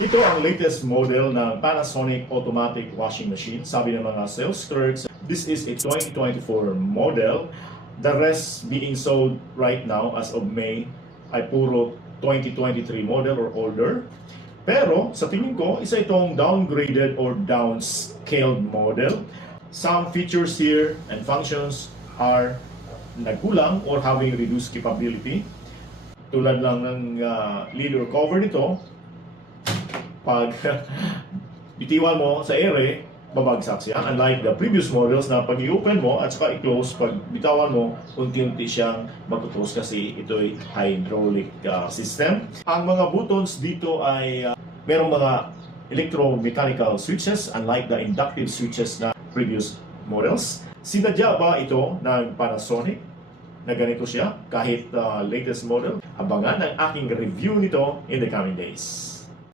Ito ang latest model ng Panasonic automatic washing machine. Sabi ng mga sales clerks, this is a 2024 model. The rest being sold right now as of May ay puro 2023 model or older. Pero sa tingin ko, isa itong downgraded or downscaled model. Some features here and functions are nagkulang or having reduced capability. Tulad lang ng lid or cover nito, pag bitiwan mo sa ere, babagsak siya. Unlike the previous models na pag i-open mo at saka i-close, pag bitawan mo, unti-unti siyang matutos kasi ito ay hydraulic system. Ang mga buttons dito ay merong mga electromechanical switches unlike the inductive switches na previous models. Sinadya ba ito ng Panasonic na ganito siya kahit latest model? Abangan ang aking review nito in the coming days.